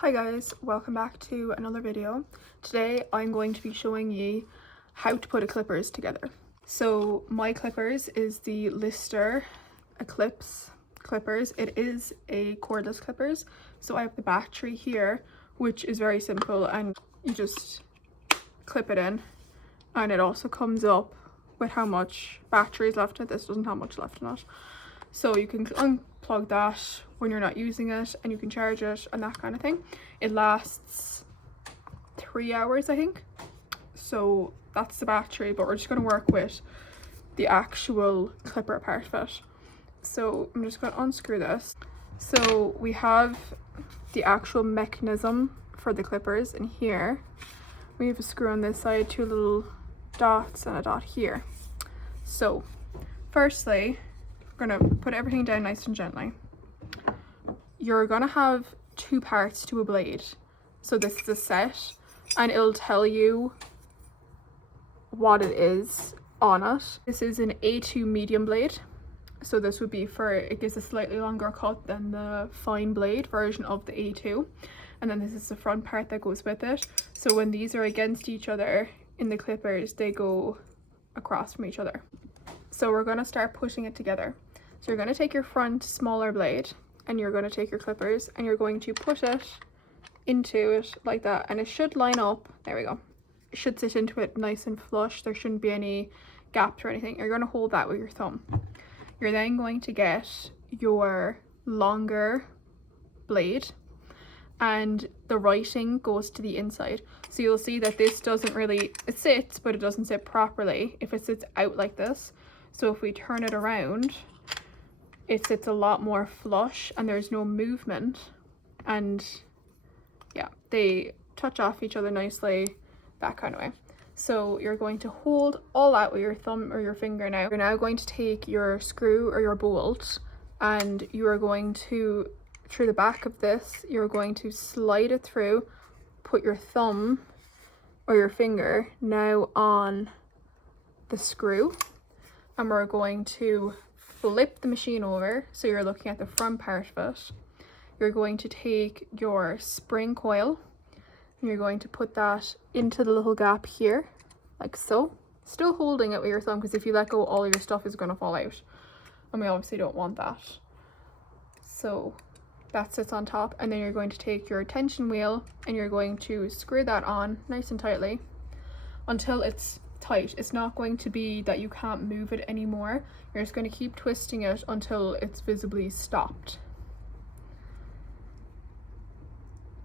Hi guys, welcome back to another video. Today I'm going to be showing you how to put a clippers together. So my clippers is the Lister Eclipse clippers. It is a cordless clippers. So I have the battery here, which is very simple, and you just clip it in, and it also comes up with how much battery is left in it. This doesn't have much left in it. So you can unplug that when you're not using it, and you can charge it and that kind of thing. It lasts 3 hours, I think. So that's the battery, but we're just going to work with the actual clipper part of it. So I'm just going to unscrew this. So we have the actual mechanism for the clippers in here. We have a screw on this side, 2 little dots and a dot here. So firstly, we're going to put everything down nice and gently. You're going to have 2 parts to a blade. So this is a set, and it'll tell you what it is on it. This is an A2 medium blade. So this would be for, it gives a slightly longer cut than the fine blade version of the A2. And then this is the front part that goes with it. So when these are against each other in the clippers, they go across from each other. So we're going to start pushing it together. So you're going to take your front smaller blade, and you're going to take your clippers, and you're going to put it into it like that, and it should line up. There we go. It should sit into it nice and flush. There shouldn't be any gaps or anything. You're going to hold that with your thumb. You're then going to get your longer blade, and the writing goes to the inside. So you'll see that this doesn't really, it sits, but it doesn't sit properly if it sits out like this. So if we turn it around, it sits a lot more flush and there's no movement, and yeah, they touch off each other nicely, that kind of way. So you're going to hold all that with your thumb or your finger now. You're now going to take your screw or your bolt, and you are going to, through the back of this, you're going to slide it through, put your thumb or your finger now on the screw, and we're going to flip the machine over, so you're looking at the front part of it. You're going to take your spring coil, and you're going to put that into the little gap here, like so. Still holding it with your thumb, because if you let go, all your stuff is going to fall out, and we obviously don't want that. So that sits on top, and then you're going to take your tension wheel, and you're going to screw that on nice and tightly until it's tight. It's not going to be that you can't move it anymore. You're just going to keep twisting it until it's visibly stopped.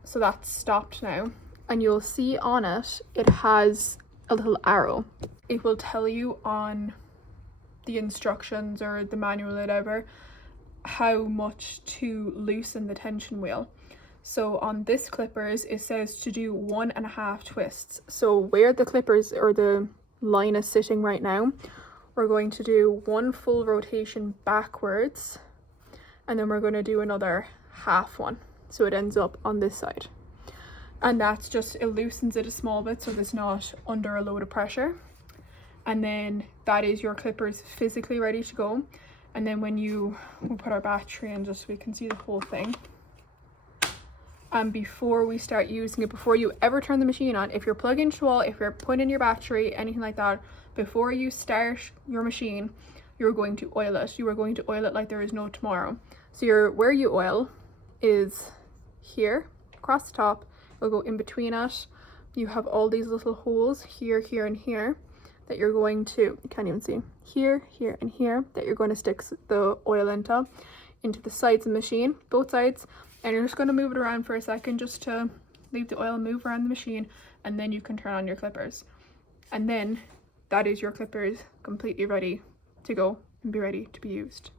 So that's stopped now, and you'll see on it, it has a little arrow. It will tell you on the instructions or the manual or whatever how much to loosen the tension wheel. So on this clippers, it says to do 1.5 twists. So where the clippers or the line is sitting right now, we're going to do 1 full rotation backwards, and then we're going to do another half one, so it ends up on this side. And that's just, it loosens it a small bit so it's not under a load of pressure. And then that is your clippers physically ready to go. And then when we'll put our battery in just so we can see the whole thing. And before we start using it, before you ever turn the machine on, if you're plugging into the wall, if you're putting in your battery, anything like that, before you start your machine, you're going to oil it. You are going to oil it like there is no tomorrow. So where you oil is here, across the top. It'll go in between it. You have all these little holes here, here, and here that you're going to, you can't even see, here, here, and here, that you're going to stick the oil into the sides of the machine, both sides. And you're just going to move it around for a second just to leave the oil move around the machine, and then you can turn on your clippers. And then that is your clippers completely ready to go and be ready to be used.